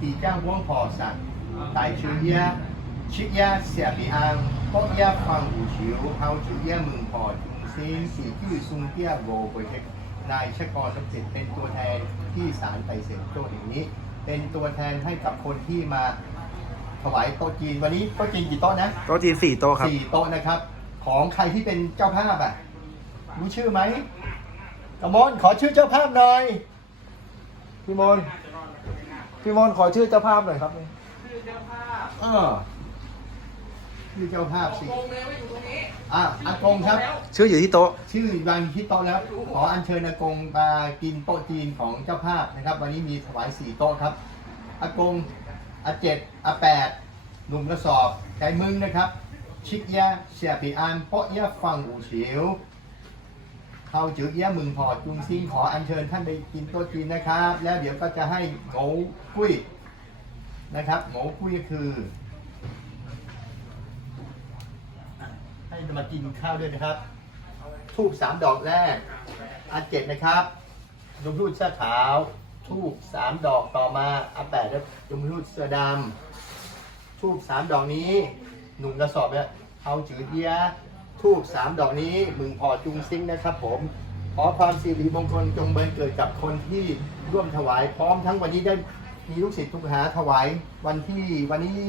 地将光菩萨，大树叶，七叶舍彼岸，各叶放五球，后主叶มึงพอจุงซินสี่ชื่อซุงเตี้ยโวโปรเจกต์นายชกรสมจิตเป็นตัวแทนที่ศาลไต่เสนโจ้แห่งนี้ เป็นตัวแทนให้กับคนที่มาถวายโต๊ะจีนวันนี้โต๊ะจีนกี่โต๊ะนะ โต๊ะจีนสี่โต๊ะครับ สี่โต๊ะนะครับ ของใครที่เป็นเจ้าภาพอ่ะรู้ชื่อไหมกระมอนขอชื่อเจ้าภาพหน่อย พี่มน พี่มนขอชื่อเจ้าภาพหน่อยครับคือเจ้าภาพเออชื่อเจ้าภาพสิงงเลยว่าอยู่ตรงนี้อะอากงครับ ชื่ออยู่ที่โต๊ะ ชื่อวางที่โต๊ะแล้ว ขออัญเชิญอากงมากินโต๊ะจีนของเจ้าภาพนะครับ วันนี้มีถวายสี่โต๊ะครับอากงอาเจ็ดอาแปดหนุ่มกระสอบไก่มึงนะครับ ชิกยะเสียปีอานเปาะยะฟังอูเฉียว เข้าจือเอี้ยมึงพอจุงซิงขออัญเชิญท่านไปกินโต๊ะจีนนะครับ แล้วเดี๋ยวก็จะให้โงกุ้ยนะครับโงกุ้ยคือ ให้มากินข้าวด้วยนะครับทูบสามดอกแรกอันเจ็ดนะครับยมรูดเสื้อขาวทูบสามดอกต่อมาอันแปดแล้วยมรูดเสื้อดำทูบสามดอกนี้ หนุ่มกระสอบเนี่ยเอาจืดเยีย ทูบสามดอกนี้มึงพอจุงซิงนะครับผมขอความสิริมงคลจงบังเกิดกับคนที่ร่วมถวาย พร้อมทั้งวันนี้ได้มีลูกศิษย์ทุกหาถวายวันที่วันนี้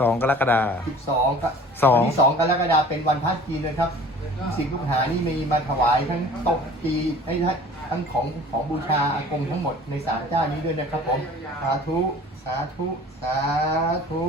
สองกรกฎาคม12ครับสองวันที่สองกรกฎาคมเป็นวันพระจีนเลยครับสิ่งลูกหานี่มีมาถวายทั้งโต๊ะจีนไอ้ทั้งทั้งของของบูชาอากงทั้งหมดในศาลเจ้านี้ด้วยนะครับผมสาธุสาธุสาธุ